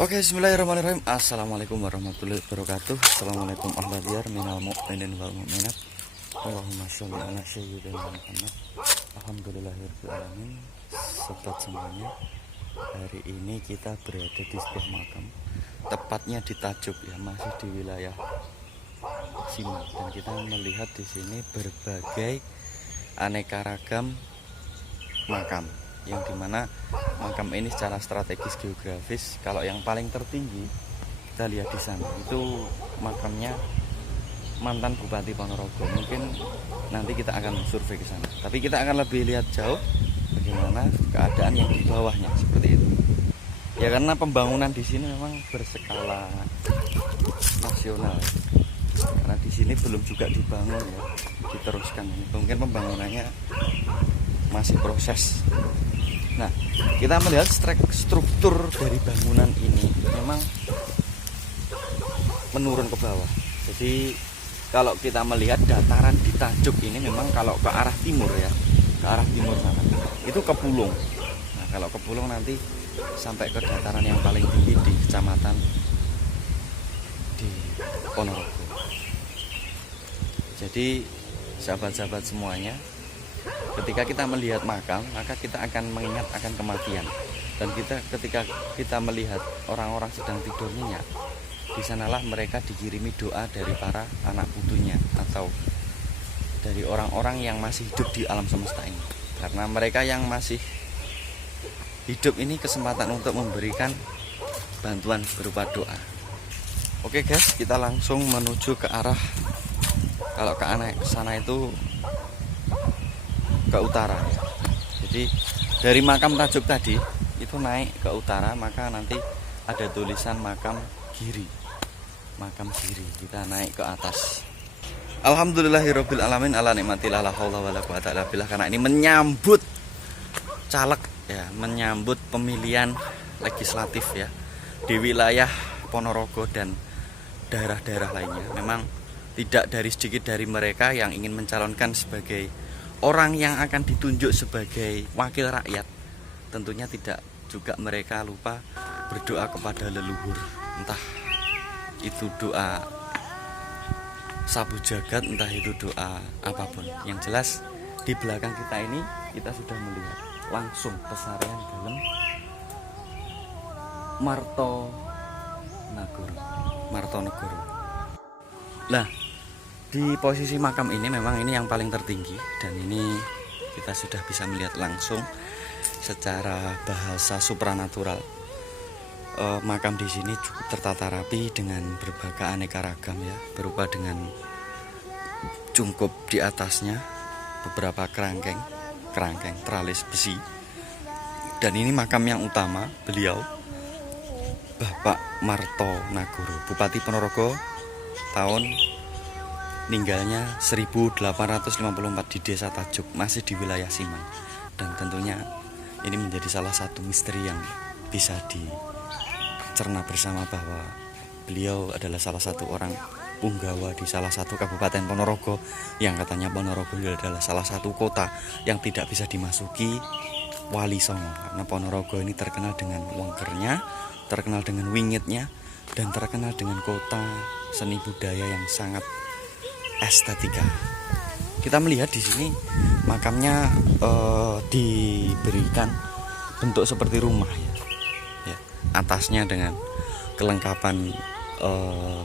Oke, bismillahirrahmanirrahim. Assalamualaikum warahmatullahi wabarakatuh. Assalamualaikum ahladiyar minal mu'minin wal mu'minat. Allahumma sholli ala sayyidina Muhammad. Alhamdulillahirabbil alamin. Sobat semuanya, hari ini kita berada di sebuah makam, tepatnya di Tajuk ya, masih di wilayah Simal, dan kita melihat di sini berbagai aneka ragam makam, yang dimana makam ini secara strategis geografis, kalau yang paling tertinggi kita lihat di sana itu makamnya mantan Bupati Ponorogo. Mungkin nanti kita akan survei ke sana, tapi kita akan lebih lihat jauh bagaimana keadaan yang di bawahnya seperti itu ya, karena pembangunan di sini memang berskala nasional, karena di sini belum juga dibangun ya, diteruskan. Ini mungkin pembangunannya masih proses. Nah, kita melihat struktur dari bangunan ini memang menurun ke bawah. Jadi kalau kita melihat dataran di Tajuk ini memang kalau ke arah timur ya, ke arah timur sana itu ke Pulung. Nah, kalau ke Pulung nanti sampai ke dataran yang paling tinggi di kecamatan di Ponorogo. Jadi sahabat-sahabat semuanya, ketika kita melihat makam, maka kita akan mengingat akan kematian. Dan ketika kita melihat orang-orang sedang tidur nyenyak, di sanalah mereka dikirimi doa dari para anak putunya atau dari orang-orang yang masih hidup di alam semesta ini. Karena mereka yang masih hidup ini kesempatan untuk memberikan bantuan berupa doa. Oke guys, kita langsung menuju ke arah, kalau ke sana itu ke utara ya. Jadi dari makam Tajuk tadi itu naik ke utara, maka nanti ada tulisan makam Giri. Makam Giri, kita naik ke atas. Alhamdulillahirabbil alamin ala nikmatillah la haula wala quwata illa billah, karena ini menyambut caleg ya, menyambut pemilihan legislatif ya di wilayah Ponorogo dan daerah-daerah lainnya. Memang tidak dari sedikit dari mereka yang ingin mencalonkan sebagai orang yang akan ditunjuk sebagai wakil rakyat. Tentunya tidak juga mereka lupa berdoa kepada leluhur, entah itu doa sabu jagat, entah itu doa apapun. Yang jelas di belakang kita ini kita sudah melihat langsung pesarian dalam Martonegoro. Nah, di posisi makam ini memang ini yang paling tertinggi, dan ini kita sudah bisa melihat langsung secara bahasa supranatural. Makam di sini cukup tertata rapi dengan berbagai aneka ragam ya, berupa dengan cungkup di atasnya, beberapa kerangkeng teralis besi. Dan ini makam yang utama beliau, Bapak Martonegoro, Bupati Ponorogo, tahun meninggalnya 1854 di Desa Tajuk, masih di wilayah Simal. Dan tentunya ini menjadi salah satu misteri yang bisa dicerna bersama, bahwa beliau adalah salah satu orang punggawa di salah satu kabupaten Ponorogo, yang katanya Ponorogo adalah salah satu kota yang tidak bisa dimasuki Wali Songo, karena Ponorogo ini terkenal dengan wongkernya, terkenal dengan wingitnya, dan terkenal dengan kota seni budaya yang sangat estetika. Kita melihat di sini makamnya diberikan bentuk seperti rumah ya. Atasnya dengan kelengkapan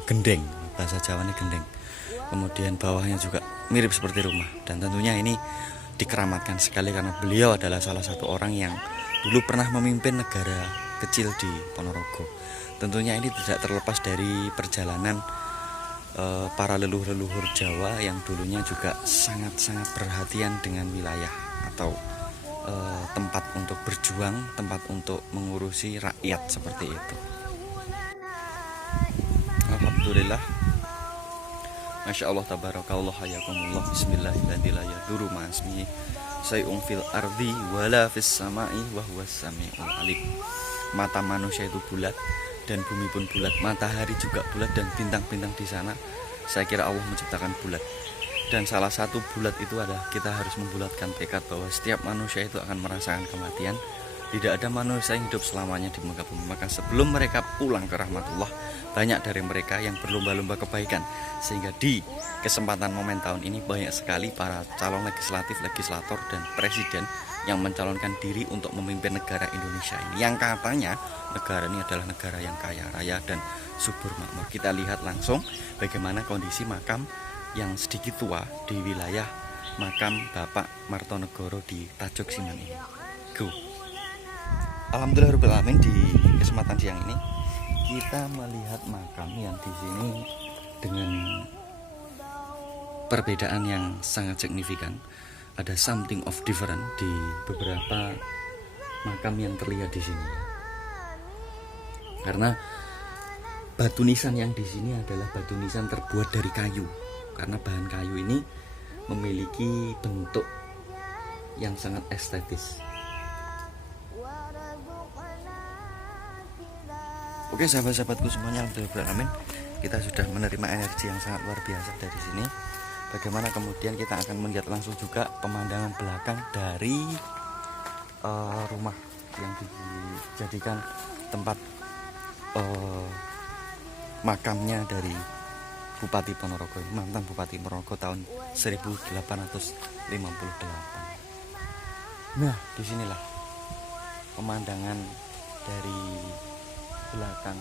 gendeng, bahasa Jawanya gendeng. Kemudian bawahnya juga mirip seperti rumah, dan tentunya ini dikeramatkan sekali karena beliau adalah salah satu orang yang dulu pernah memimpin negara kecil di Ponorogo. Tentunya ini tidak terlepas dari perjalanan para leluhur Jawa yang dulunya juga sangat-sangat perhatian dengan wilayah atau tempat untuk berjuang, tempat untuk mengurusi rakyat seperti itu. Alhamdulillah, Masya Allah, tabarakallah, hayakumullah, bismillahirrahmanirrahim, ma'asmihi say'un fil ardi wala fis sama'i wa huwas sami'ul alim. Mata manusia itu bulat dan bumi pun bulat, matahari juga bulat, dan bintang-bintang di sana saya kira Allah menciptakan bulat. Dan salah satu bulat itu adalah kita harus membulatkan tekad bahwa setiap manusia itu akan merasakan kematian, Tidak ada manusia yang hidup selamanya di muka bumi. Maka sebelum mereka pulang ke rahmatullah, banyak dari mereka yang berlomba-lomba kebaikan. Sehingga di kesempatan momen tahun ini banyak sekali para calon legislatif, legislator, dan presiden yang mencalonkan diri untuk memimpin negara Indonesia ini. Yang katanya negara ini adalah negara yang kaya raya dan subur makmur. Kita lihat langsung bagaimana kondisi makam yang sedikit tua di wilayah makam Bapak Martonegoro di Tajuk Siman ini. Go! Alhamdulillahirobbilalamin, di kesempatan siang ini kita melihat makam yang di sini dengan perbedaan yang sangat signifikan. Ada something of different di beberapa makam yang terlihat di sini. Karena batu nisan yang di sini adalah batu nisan terbuat dari kayu. Karena bahan kayu ini memiliki bentuk yang sangat estetis. Oke sahabat-sahabatku semuanya, alhamdulillah kita sudah menerima energi yang sangat luar biasa dari sini. Bagaimana kemudian kita akan melihat langsung juga pemandangan belakang dari rumah yang dijadikan tempat makamnya dari Bupati Ponorogo, mantan Bupati Ponorogo tahun 1858. Nah, disinilah pemandangan dari belakang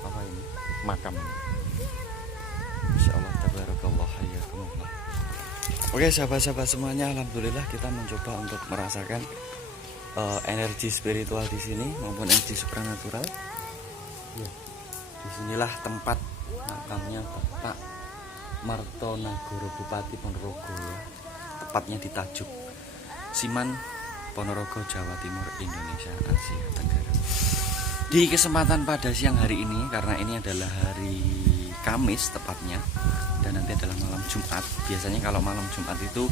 apa ini makam ini. Insyaallah tabarakallah hayakumullah. Oke sahabat-sahabat semuanya, alhamdulillah kita mencoba untuk merasakan energi spiritual di sini maupun energi supranatural. Ya, disinilah tempat makamnya Bapak Martonegoro Bupati Ponorogo ya. Tepatnya di Tajuk Siman, Ponorogo, Jawa Timur, Indonesia, Asia Tenggara. Di kesempatan pada siang hari ini, karena ini adalah hari Kamis tepatnya, dan nanti adalah malam Jumat. Biasanya kalau malam Jumat itu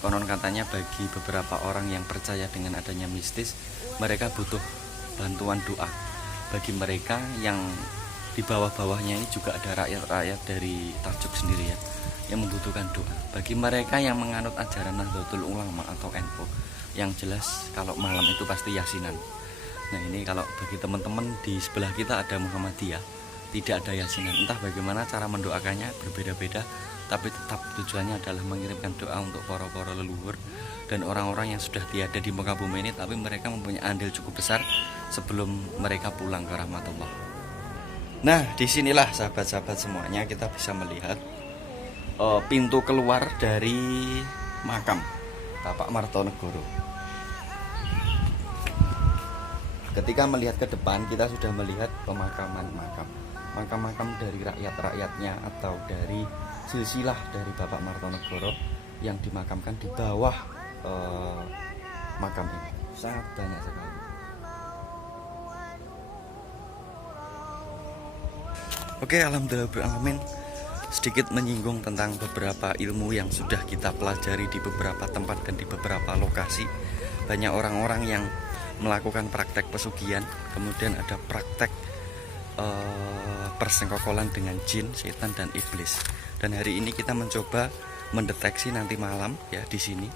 konon katanya bagi beberapa orang yang percaya dengan adanya mistis, mereka butuh bantuan doa. Bagi mereka yang di bawah-bawahnya ini juga ada rakyat-rakyat dari Tajuk sendiri ya, yang membutuhkan doa. Bagi mereka yang menganut ajaran Nahdlatul Ulama atau NU, yang jelas kalau malam itu pasti yasinan. Nah ini kalau bagi teman-teman di sebelah kita ada Muhammadiyah, tidak ada yasinan. Entah bagaimana cara mendoakannya berbeda-beda, tapi tetap tujuannya adalah mengirimkan doa untuk para leluhur dan orang-orang yang sudah tiada di muka bumi ini, tapi mereka mempunyai andil cukup besar sebelum mereka pulang ke rahmatullah. Nah disinilah sahabat-sahabat semuanya kita bisa melihat pintu keluar dari makam Bapak Martonegoro. Ketika melihat ke depan, kita sudah melihat pemakaman makam dari rakyat-rakyatnya atau dari silsilah dari Bapak Martonegoro yang dimakamkan di bawah makam ini. Sangat banyak sekali. Oke, alhamdulillah, sedikit menyinggung tentang beberapa ilmu yang sudah kita pelajari di beberapa tempat dan di beberapa lokasi. Banyak orang-orang yang melakukan praktek pesugihan, kemudian ada praktek persengkokolan dengan jin, setan, dan iblis. Dan hari ini kita mencoba mendeteksi nanti malam ya di sini,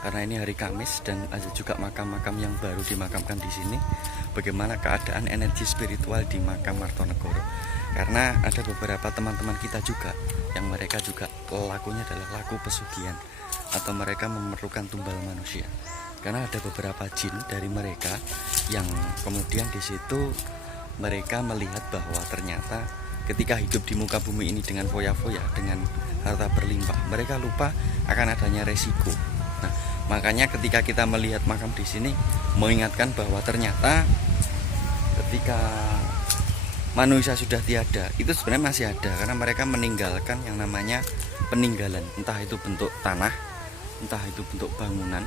karena ini hari Kamis dan ada juga makam-makam yang baru dimakamkan di sini. Bagaimana keadaan energi spiritual di makam Martonegoro? Karena ada beberapa teman-teman kita juga yang mereka juga lakunya adalah laku pesugihan atau mereka memerlukan tumbal manusia. Karena ada beberapa jin dari mereka yang kemudian di situ mereka melihat bahwa ternyata ketika hidup di muka bumi ini dengan foya-foya, dengan harta berlimpah, mereka lupa akan adanya resiko. Nah, makanya ketika kita melihat makam di sini mengingatkan bahwa ternyata ketika manusia sudah tiada, itu sebenarnya masih ada, karena mereka meninggalkan yang namanya peninggalan, entah itu bentuk tanah, entah itu bentuk bangunan,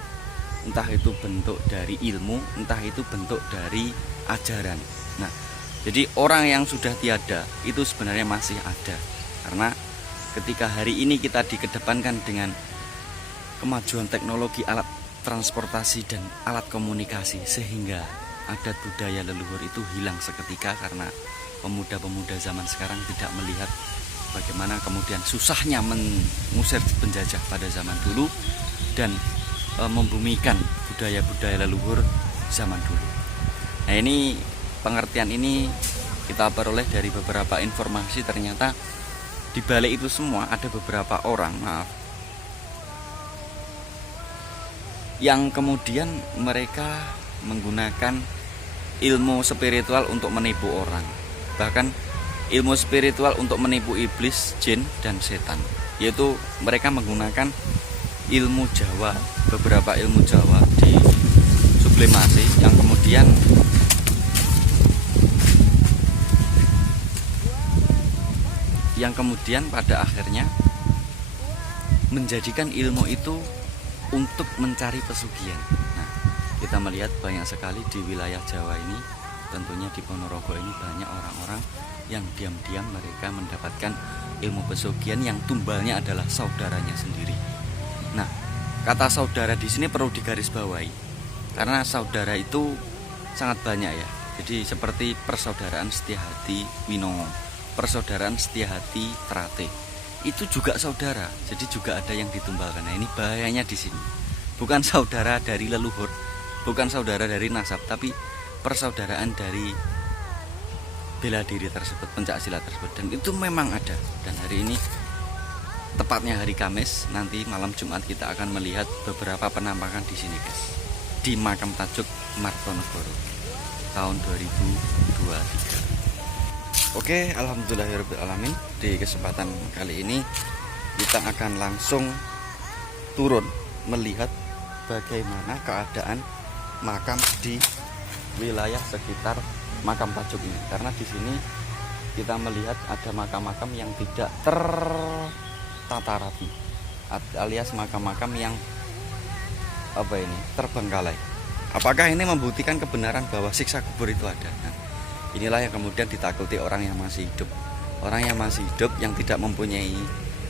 entah itu bentuk dari ilmu, entah itu bentuk dari ajaran. Nah, jadi orang yang sudah tiada itu sebenarnya masih ada. Karena ketika hari ini kita dikedepankan dengan kemajuan teknologi alat transportasi dan alat komunikasi, sehingga adat budaya leluhur itu hilang seketika karena pemuda-pemuda zaman sekarang tidak melihat bagaimana kemudian susahnya mengusir penjajah pada zaman dulu dan membumikan budaya-budaya leluhur zaman dulu. Nah, ini pengertian ini kita peroleh dari beberapa informasi. Ternyata di balik itu semua ada beberapa orang, yang kemudian mereka menggunakan ilmu spiritual untuk menipu orang, bahkan ilmu spiritual untuk menipu iblis, jin, dan setan. Yaitu mereka menggunakan ilmu Jawa, beberapa ilmu Jawa di sublimasi yang kemudian pada akhirnya menjadikan ilmu itu untuk mencari pesugihan. Nah, kita melihat banyak sekali di wilayah Jawa ini, tentunya di Ponorogo ini banyak orang-orang yang diam-diam mereka mendapatkan ilmu pesugihan yang tumbalnya adalah saudaranya sendiri. Nah, kata saudara di sini perlu digarisbawahi karena saudara itu sangat banyak ya. Jadi seperti persaudaraan Setiahati Winongo, persaudaraan Setiahati Trate, itu juga saudara. Jadi juga ada yang ditumbalkan. Nah, ini bahayanya di sini. Bukan saudara dari leluhur, bukan saudara dari nasab, tapi persaudaraan dari bela diri tersebut, pencak silat tersebut. Dan itu memang ada. Dan hari ini, tepatnya hari Kamis, nanti malam Jumat kita akan melihat beberapa penampakan di sini, guys. Di Makam Tajuk Martonegoro tahun 2023. Oke, alhamdulillahirobbilalamin. Di kesempatan kali ini kita akan langsung turun melihat bagaimana keadaan makam di wilayah sekitar Makam Tajuk ini. Karena di sini kita melihat ada makam-makam yang tidak tertata rapi, alias makam-makam yang terbengkalai. Apakah ini membuktikan kebenaran bahwa siksa kubur itu ada? Nah, inilah yang kemudian ditakuti orang yang masih hidup. Orang yang masih hidup yang tidak mempunyai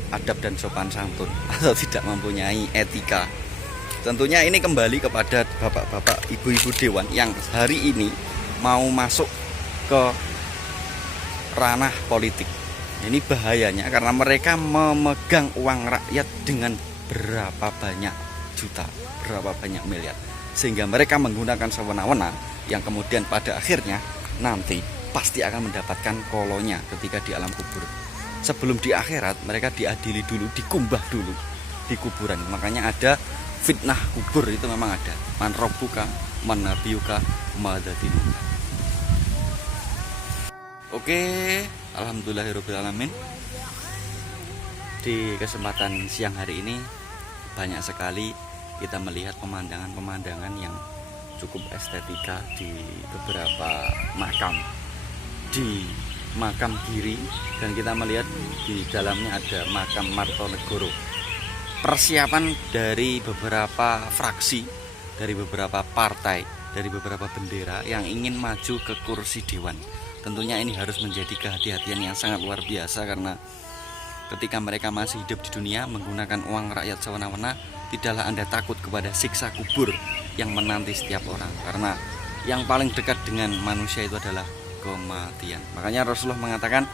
adab dan sopan santun atau tidak mempunyai etika. Tentunya ini kembali kepada bapak-bapak, ibu-ibu dewan yang hari ini mau masuk ke ranah politik. Ini bahayanya karena mereka memegang uang rakyat dengan berapa banyak juta, berapa banyak miliar, sehingga mereka menggunakan sewenang-wenang yang kemudian pada akhirnya nanti pasti akan mendapatkan kolonya ketika di alam kubur. Sebelum di akhirat mereka diadili dulu, dikumbah dulu di kuburan. Makanya ada fitnah kubur, itu memang ada. Man rabbuka, man nabiyuka, madadinuka. Oke, alhamdulillahirobbilalamin. Di kesempatan siang hari ini banyak sekali kita melihat pemandangan-pemandangan yang cukup estetika di beberapa makam. Di makam Giri, dan kita melihat di dalamnya ada makam Martonegoro. Persiapan dari beberapa fraksi, dari beberapa partai, dari beberapa bendera yang ingin maju ke kursi dewan. Tentunya ini harus menjadi kehati-hatian yang sangat luar biasa, karena ketika mereka masih hidup di dunia menggunakan uang rakyat sewenang-wenang, tidaklah Anda takut kepada siksa kubur yang menanti setiap orang. Karena yang paling dekat dengan manusia itu adalah kematian. Makanya Rasulullah mengatakan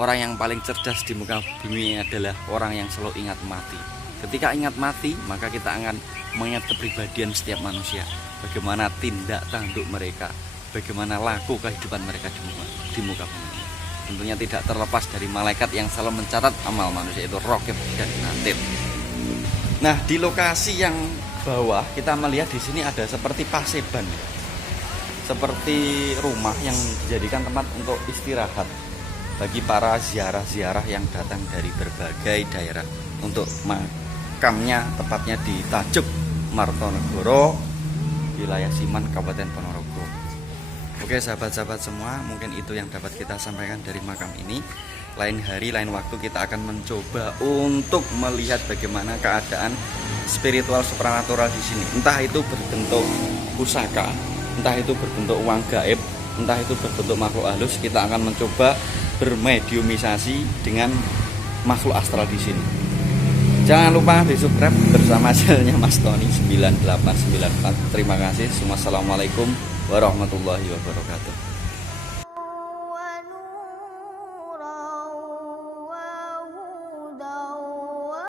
orang yang paling cerdas di muka bumi adalah orang yang selalu ingat mati. Ketika ingat mati, maka kita akan mengingat kepribadian setiap manusia, bagaimana tindak tanduk mereka, bagaimana laku kehidupan mereka di muka bumi. Tentunya tidak terlepas dari malaikat yang selalu mencatat amal manusia, itu Raqib dan Atid. Nah, di lokasi yang bawah kita melihat di sini ada seperti paseban, seperti rumah yang dijadikan tempat untuk istirahat bagi para ziarah-ziarah yang datang dari berbagai daerah untuk makamnya, tepatnya di Tajuk Martonegoro, wilayah Siman, Kabupaten Ponorogo. Oke sahabat-sahabat semua, mungkin itu yang dapat kita sampaikan dari makam ini. Lain hari, lain waktu kita akan mencoba untuk melihat bagaimana keadaan spiritual supranatural di sini. Entah itu berbentuk pusaka, entah itu berbentuk uang gaib, entah itu berbentuk makhluk halus. Kita akan mencoba bermediumisasi dengan makhluk astral di sini. Jangan lupa di subscribe bersama channelnya Mas Tony 9894. Terima kasih. Wassalamualaikum warahmatullahi wabarakatuh.